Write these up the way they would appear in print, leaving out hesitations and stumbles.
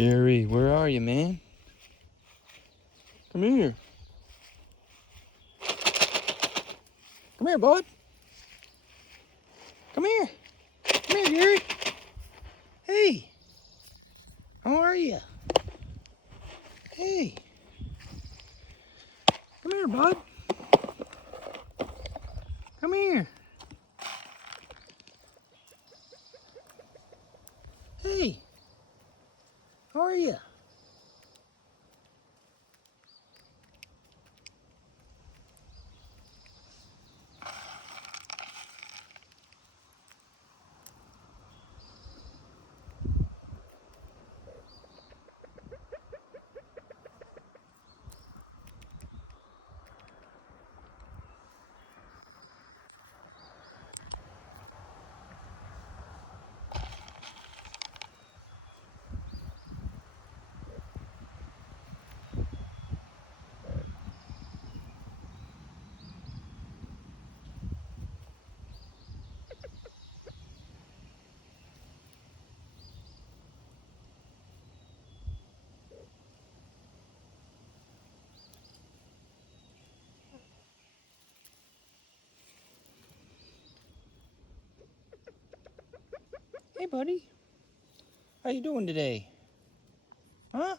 Gary, where are you, man? Come here. Come here, bud. Come here. Come here, Gary. Hey. How are you? Hey. Come here, bud. Come here. Hey. How are you? Hey, buddy. How you doing today? Huh?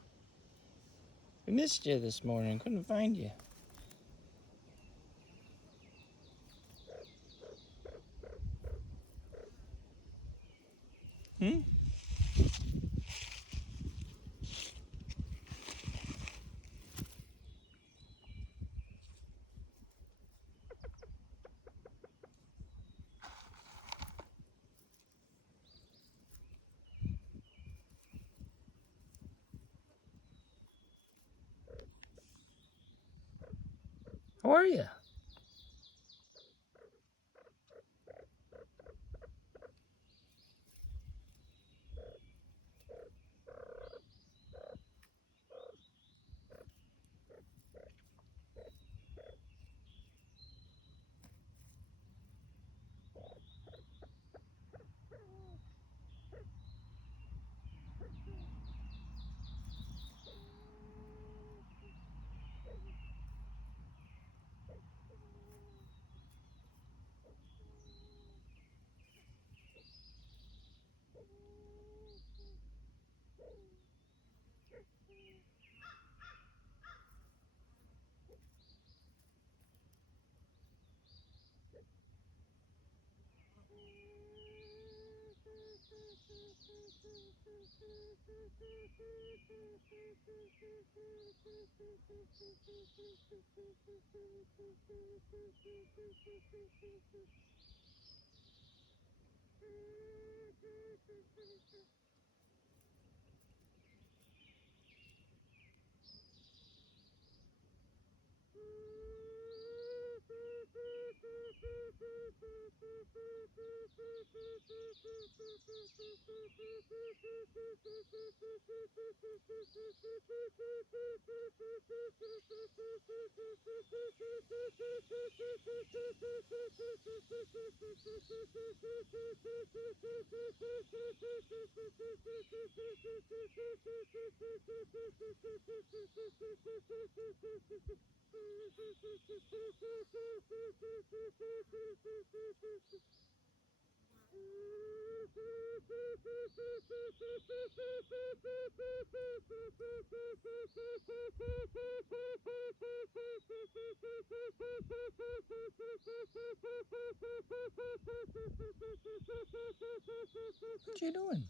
We missed you this morning. Couldn't find you. Hmm? How are you? What you doing?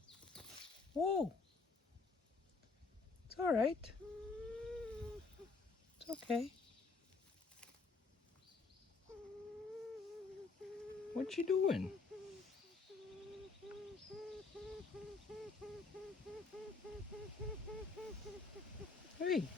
Whoa. It's all right. It's okay. What you doing? Hey.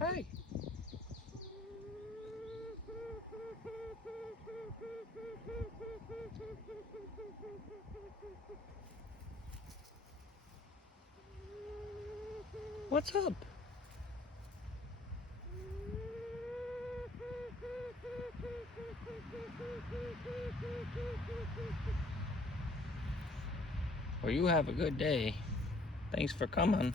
Hey. What's up? Well, you have a good day. Thanks for coming.